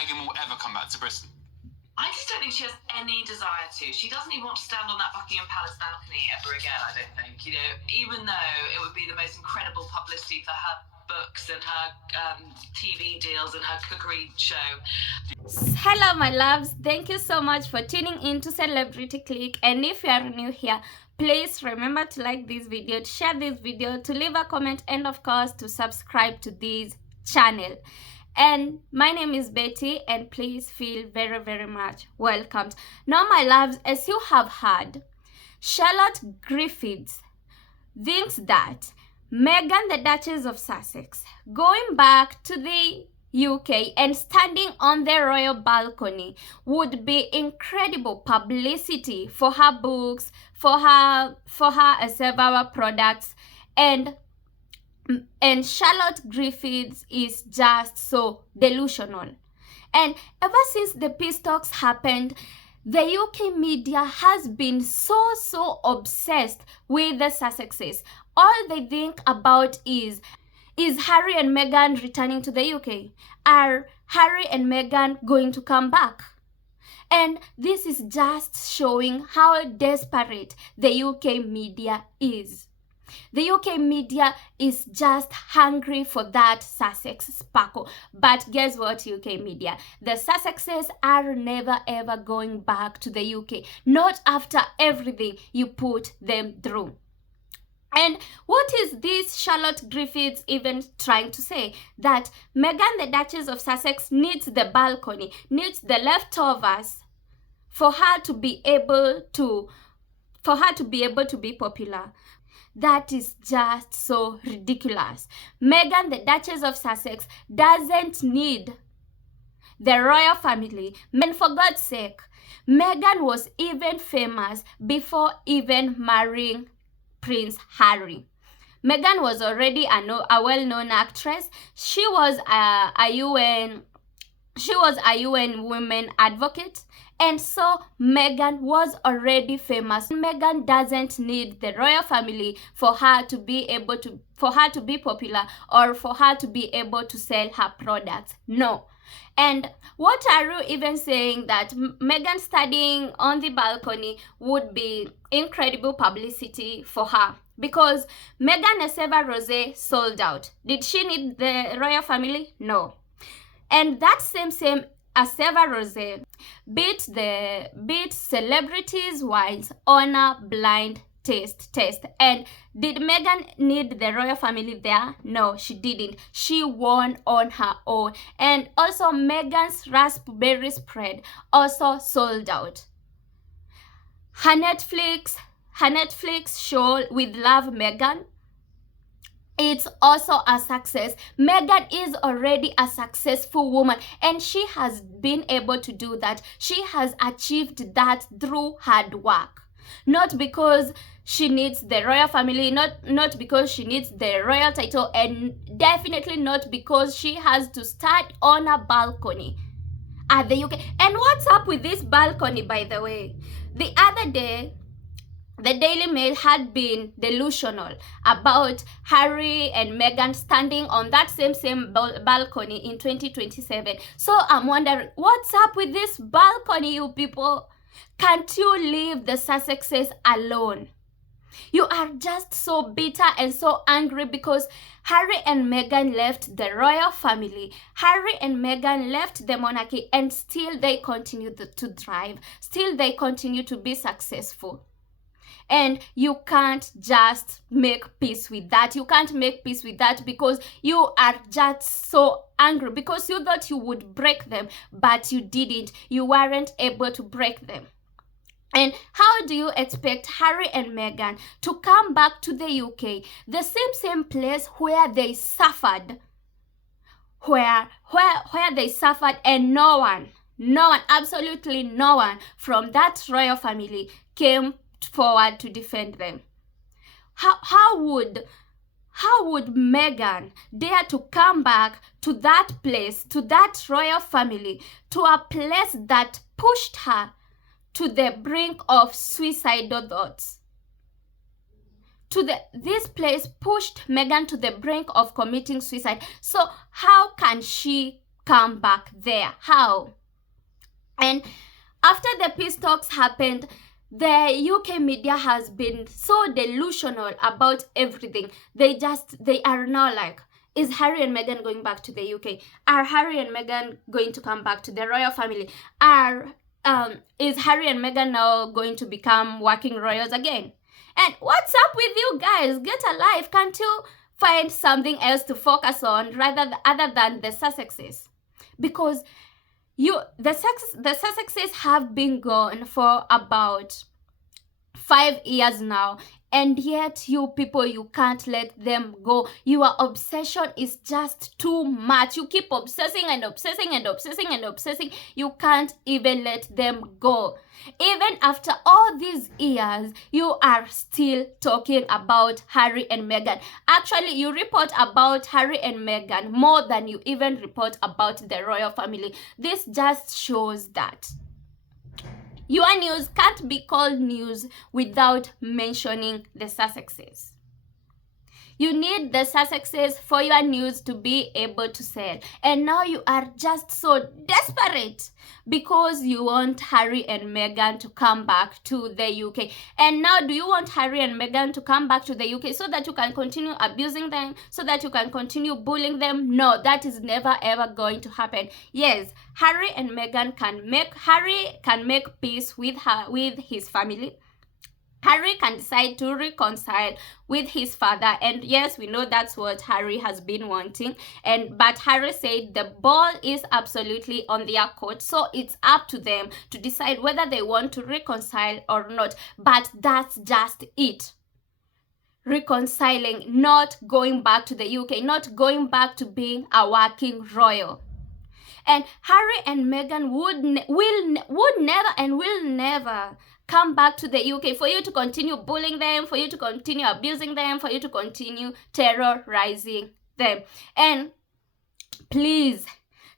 Meghan will ever come back to Britain? I just don't think she has any desire to. She doesn't even want to stand on that Buckingham Palace balcony ever again, I don't think. You know, even though it would be the most incredible publicity for her books and her TV deals and her cookery show. Hello my loves, thank you so much for tuning in to Celebrity Click, and if you are new here, please remember to like this video, to share this video, to leave a comment, and of course to subscribe to this channel. And my name is Betty, and please feel very much welcomed. Now my loves, as you have heard, Charlotte Griffiths thinks that Meghan, the Duchess of Sussex, going back to the UK and standing on the royal balcony would be incredible publicity for her books, for her several products, and Charlotte Griffiths is just so delusional. And ever since the peace talks happened, the UK media has been so obsessed with the Sussexes. All they think about is Harry and Meghan returning to the UK? Are Harry and Meghan going to come back? And this is just showing how desperate the UK media is. The UK media is just hungry for that Sussex sparkle. But guess what, UK media? The Sussexes are never ever going back to the UK. Not after everything you put them through. And what is this Charlotte Griffiths even trying to say? That Meghan, the Duchess of Sussex, needs the balcony, needs the leftovers for her to be able to be popular. That is just so ridiculous. Meghan, the Duchess of Sussex, doesn't need the royal family. And for God's sake, Meghan was even famous before even marrying Prince Harry. Meghan was already a well-known actress. She was a UN women advocate, and so Meghan was already famous. Meghan doesn't need the royal family for her to be popular, or for her to be able to sell her products. No. And what are you even saying that Meghan standing on the balcony would be incredible publicity for her? Because Meghan Eseva Rose sold out. Did she need the royal family? No. And that same Eseva Rose beat celebrities' wives on a blind taste test. And did Meghan need the royal family there? No, she didn't. She won on her own. And also Meghan's raspberry spread also sold out. Her Netflix show With Love Meghan, it's also a success. Meghan is already a successful woman, and she has been able to do that. She has achieved that through hard work. Not because she needs the royal family, not because she needs the royal title, and definitely not because she has to start on a balcony at the UK. And what's up with this balcony, by the way? The other day, the Daily Mail had been delusional about Harry and Meghan standing on that same balcony in 2027. So I'm wondering, what's up with this balcony, you people? Can't you leave the Sussexes alone? You are just so bitter and so angry because Harry and Meghan left the royal family. Harry and Meghan left the monarchy, and still they continue to thrive. Still they continue to be successful. And you can't just make peace with that. You can't make peace with that because you are just so angry, because you thought you would break them, but you didn't. You weren't able to break them. And how do you expect Harry and Meghan to come back to the UK, the same place where they suffered, where they suffered, and no one, absolutely no one from that royal family came forward to defend them? How would Meghan dare to come back to that place, to that royal family, to a place that pushed her to the brink of suicidal thoughts? This place pushed Meghan to the brink of committing suicide. So how can she come back there. How? And after the peace talks happened, the UK media has been so delusional about everything. They are now like, is Harry and Meghan going back to the UK? Are Harry and Meghan going to come back to the royal family? Is Harry and Meghan now going to become working royals again? And what's up with you guys? Get a life. Can't you find something else to focus on other than the Sussexes? Because the Sussexes have been gone for about 5 years now, and yet you people, you can't let them go. Your obsession is just too much. You keep obsessing and obsessing and obsessing and obsessing. You can't even let them go. Even after all these years, you are still talking about Harry and Meghan. Actually, you report about Harry and Meghan more than you even report about the royal family. This just shows that your news can't be called news without mentioning the Sussexes. You need the Sussexes for your news to be able to sell. And now you are just so desperate because you want Harry and Meghan to come back to the UK. And now do you want Harry and Meghan to come back to the UK so that you can continue abusing them, so that you can continue bullying them? No, that is never ever going to happen. Yes, Harry and Meghan can make peace with his family. Harry can decide to reconcile with his father, and yes, we know that's what Harry has been wanting. But Harry said the ball is absolutely on their court, so it's up to them to decide whether they want to reconcile or not. But that's just it. Reconciling, not going back to the UK, not going back to being a working royal. And Harry and Meghan would never and will never come back to the UK for you to continue bullying them, for you to continue abusing them, for you to continue terrorizing them. And please,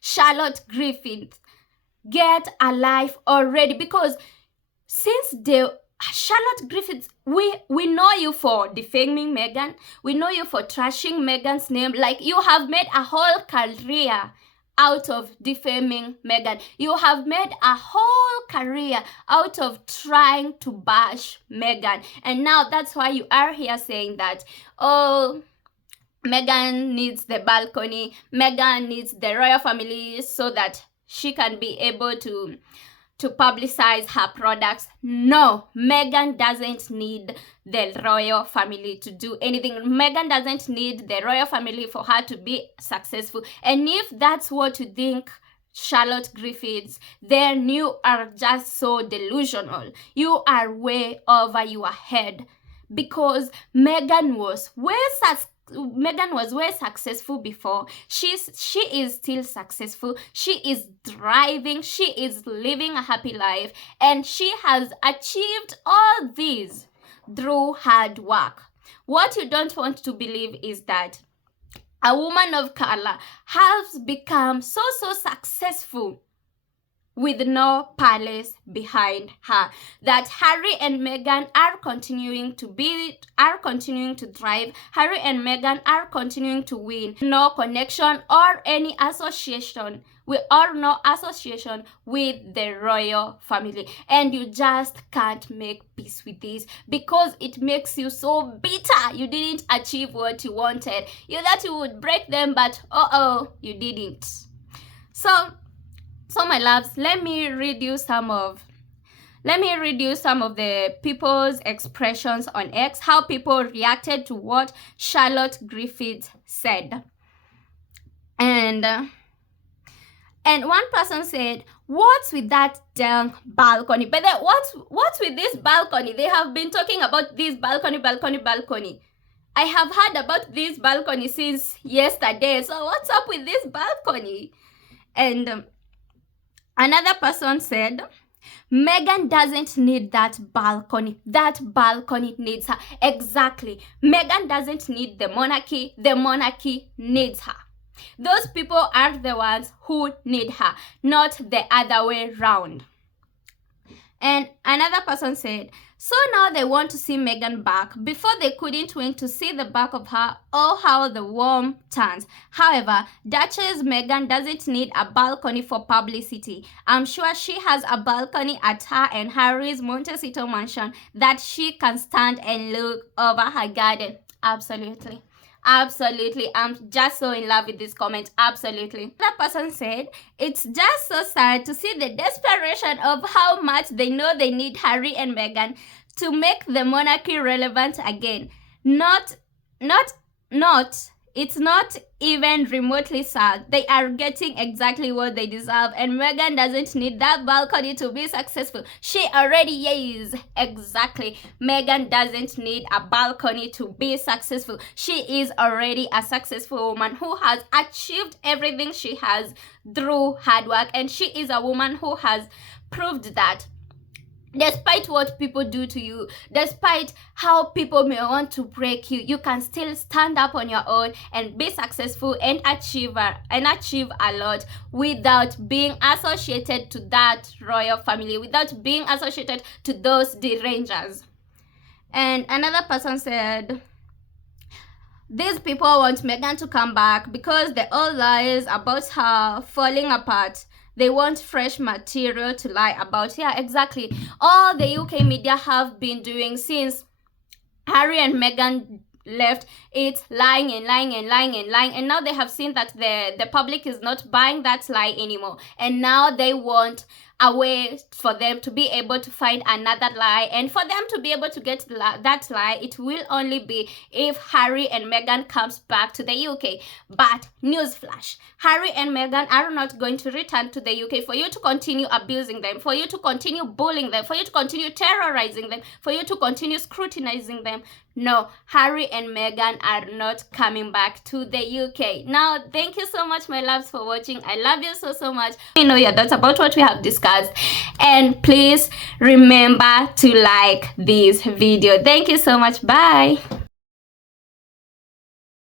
Charlotte Griffiths, get a life already, because since Charlotte Griffiths, we know you for defaming Meghan. We know you for trashing Meghan's name. Like, you have made a whole career out of defaming Meghan. You have made a whole career out of trying to bash Meghan. And now that's why you are here saying that, oh, Meghan needs the balcony, Meghan needs the royal family so that she can be able to publicize her products. No, Meghan doesn't need the royal family to do anything. Meghan doesn't need the royal family for her to be successful. And if that's what you think, Charlotte Griffiths, then you are just so delusional. You are way over your head, because Meghan was way successful before. She is still successful. She is thriving. She is living a happy life, and she has achieved all these through hard work. What you don't want to believe is that a woman of color has become so successful with no palace behind her, that Harry and Meghan are continuing to thrive. Harry and Meghan are continuing to win. No connection or any association. We are no association with the royal family, and you just can't make peace with this because it makes you so bitter. You didn't achieve what you wanted. You thought you would break them, but you didn't. So my loves, let me read you some of the people's expressions on X, how people reacted to what Charlotte Griffiths said. And one person said, "What's with that dang balcony?" But then what's with this balcony? They have been talking about this balcony. I have heard about this balcony since yesterday. So what's up with this balcony? And another person said, Meghan doesn't need that balcony. That balcony needs her. Exactly. Meghan doesn't need the monarchy. The monarchy needs her. Those people are the ones who need her, not the other way round. And another person said, so now they want to see Meghan back. Before they couldn't wait to see the back of her. Oh, how the worm turns. However, Duchess Meghan doesn't need a balcony for publicity. I'm sure she has a balcony at her and Harry's Montecito mansion that she can stand and look over her garden. Absolutely. Absolutely. I'm just so in love with this comment. Absolutely. That person said, it's just so sad to see the desperation of how much they know they need Harry and Meghan to make the monarchy relevant again. It's not even remotely sad. They are getting exactly what they deserve, and Meghan doesn't need that balcony to be successful. She already is. Exactly. Meghan doesn't need a balcony to be successful. She is already a successful woman who has achieved everything she has through hard work, and she is a woman who has proved that despite what people do to you, despite how people may want to break you, you can still stand up on your own and be successful and achieve a lot without being associated to that royal family, without being associated to those derangers. And another person said, these people want Meghan to come back because the old lies about her falling apart. They want fresh material to lie about. Yeah, exactly. All the UK media have been doing since Harry and Meghan left, it's lying and lying and lying and lying, and now they have seen that the public is not buying that lie anymore, and now they want a way for them to be able to find another lie, and for them to be able to get that lie, it will only be if Harry and Meghan comes back to the UK. But newsflash, Harry and Meghan are not going to return to the UK for you to continue abusing them, for you to continue bullying them, for you to continue terrorizing them, for you to continue scrutinizing them. No, Harry and Meghan are not coming back to the UK. Now, thank you so much, my loves, for watching. I love you so much. Let me know your thoughts about what we have discussed. And please remember to like this video. Thank you so much. Bye.